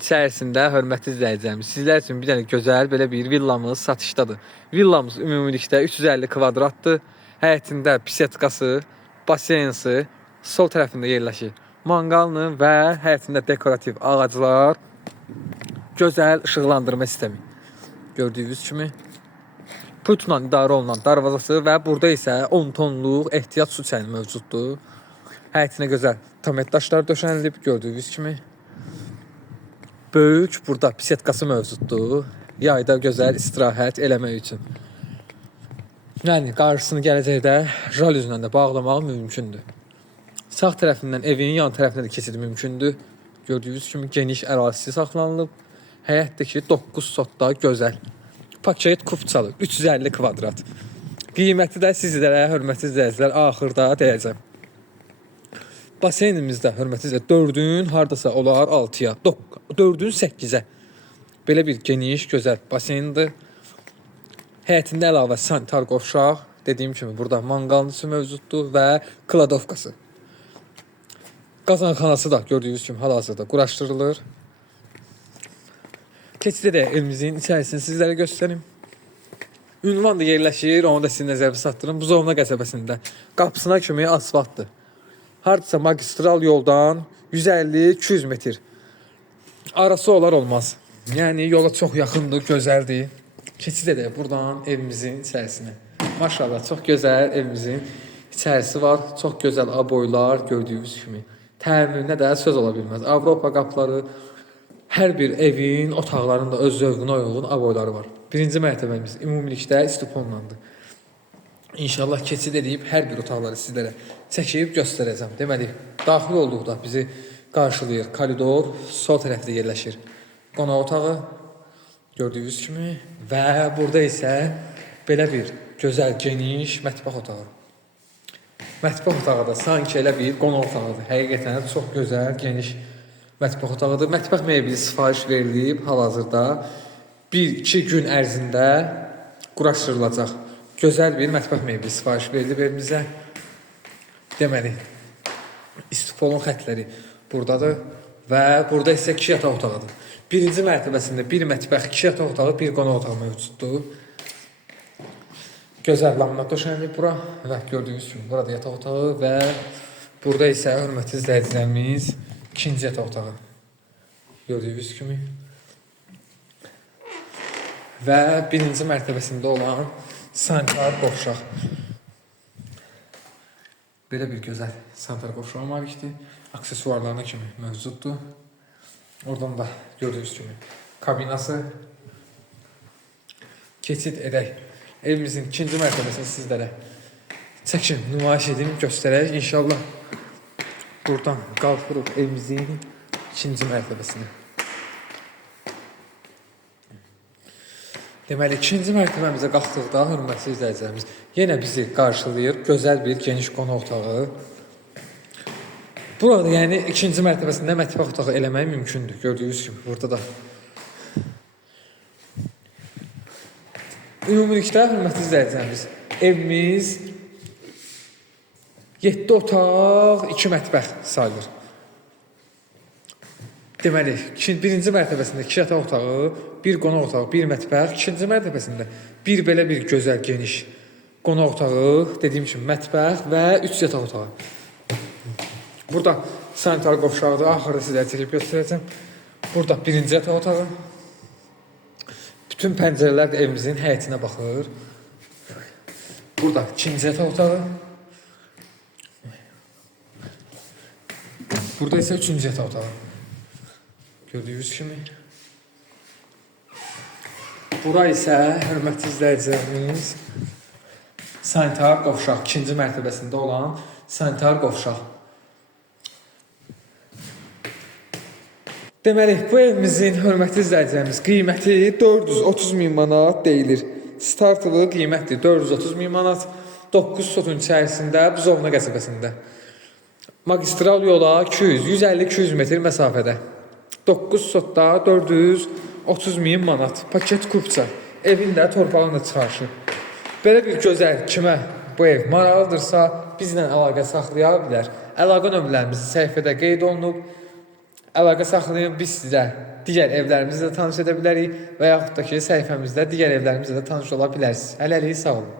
içərisində hörmətli izləyicilərimiz, sizlər üçün bir dənə gözəl belə bir villamız satışdadır. Villamız ümumilikdə 350 kvadratdır. Həyətində bisetkası, basensi, sol tərəfində yerləşir. Manqalını və həyətində dekorativ ağaclar, gözəl işıqlandırma sistemi. Gördüyünüz kimi putla idarə olunan darvazası və burada isə 10 tonluq ehtiyat su çayı mövcuddur. Həyətinə gözəl tamet daşlar döşənilib, gördüyünüz kimi. Böyük burada bisetkası mövcuddur. Yayda gözəl istirahət eləmək üçün. Yəni qarşısını gələcəkdə jalüzlə də bağlamaq mümkündür. Sağ tərəfindən evin yan tərəfinə də keçid mümkündür. Gördüyünüz kimi geniş ərazisi saxlanılıb. Həyətdəki 9 sotda gözəl. Paket kupçalı 350 kvadrat. Qiyməti də sizlərə hörmətli izləyicilər axırda deyəcəm. Basenimizdə hörmətli izləyicilər 4-ün hardasa olar 6-ya, 4-ün 8-ə. Belə bir geniş, gözəl basendir. Həyətində əlavə sanitar qovşaq, dediyim kimi burada manqallısı mövcuddur və kladovkası. Qazanxanası da gördüyünüz kimi hal-hazırda quraşdırılır. Keçidə də evimizin içərisini sizlərə göstərim. Ünvan da yerləşir, onu da sizin nəzərinizə çatdırım. Buzovna qəsəbəsində qapısına kimi asfaltdır. Hardasa magistral yoldan 150-200 metr arası olar olmaz. Yəni yola çox yaxındır, gözəldir. Keçid edək buradan evimizin içərisinə. Maşallah çox gözəl evimizin içərisi var. Çox gözəl aboylar gördüyünüz kimi. Təmirinə də söz ola bilməz. Avropa qapıları, hər bir evin otaqlarında öz zövqünə uyğun aboyları var. Birinci mərtəbəmiz ümumilikdə istiponlandı. İnşallah keçid edib hər bir otaqları sizlərə çəkib göstərəcəm. Deməli, daxil olduqda bizi qarşılayır koridor, sol tərəfdə yerləşir qonaq otağı, gördüyünüz kimi. Və burada isə belə bir gözəl, geniş mətbəx otağı. Mətbəx otağı da sanki elə bir qonaq otağıdır. Həqiqətən çox gözəl, geniş mətbəx otağıdır. Mətbəx mebeli sifariş verilib, hal-hazırda 1-2 gün ərzində quraşdırılacaq. Gözəl bir mətbəx mebeli sifariş verilib evimizə. Deməli, istifon xətləri buradadır və burada isə 2 yataq otağıdır. Birinci mərtəbəsində 1 mətbəx, 2 yataq otağı, 1 qonaq otağı mövcuddur. Gözəl laminat döşənilib bura və gördüyünüz kimi burada yataq otağı və burada isə hörmətli izləyicilərimiz 2-ci yataq otağı. Gördüyünüz kimi. Və 1-ci mərtəbəsində olan sanitar qovşaq. Belə bir gözəl sanitar qovşağa malikdir. Aksesuarlarına kimi mövcuddur. Oradan da gördüyünüz kimi kabinası. Keçid edək. Evimizin 2-ci mərtəbəsini sizlərə çəkim, nümayiş edim, göstərək. İnşallah buradan qalxırıq evimizin 2-ci mərtəbəsini. Deməli, 2-ci mərtəbəmizə qalxdıqda, hörmətli izləyicilərimiz, yenə bizi qarşılayır gözəl bir geniş qonaq otağı. Burada, yəni 2-ci mərtəbəsində mətbəx otağı eləmək mümkündür. Gördüyünüz kimi, burada da. Ümumilikdə, hörmətli izləyicilərimiz, evimiz 7 otaq, 2 mətbəx sayılır. Deməli, 1-ci mərtəbəsində 2 yataq otağı, 1 qonaq otağı, 1 mətbəx, 2-ci mərtəbəsində bir belə bir gözəl geniş qonaq otağı, dediyim kimi mətbəx və 3 yataq otağı. Burada sanitar qovşaqdır, axırda sizlərə çəkib göstərəcəm. Burada 1-ci yataq otağı. Bütün pəncərələr də evimizin həyətinə baxır. Burada 2-ci yataq otağı. Burada isə 3-cü yataq otağı. Gördüyünüz kimi. Bura isə hörmətli izləyicilərimiz sanitar qovşaq, 2-ci mərtəbəsində olan sanitar qovşaq. Deməli, bu evimizin hörmətli izləyicilərimiz qiyməti 430 min manat deyilir. Startlı qiymətdir 430 min manat. 9 sotun içərisində Buzovna qəsəbəsində. Magistral yola 150-200 metr məsafədə. 9 sotda 430 min manat. Paket kupça. Evin də torpağını da çıxarışır. Belə bir gözəl kimə bu ev maraqlıdırsa bizlə əlaqə saxlaya bilər. Əlaqə nömrələrimiz səhifədə qeyd olunub. Əlaqə saxlayın, biz sizə digər evlərimizlə tanış edə bilərik və yaxud da ki, səhifəmizdə digər evlərimizlə də tanış ola bilərsiniz. Hələlik sağ olun.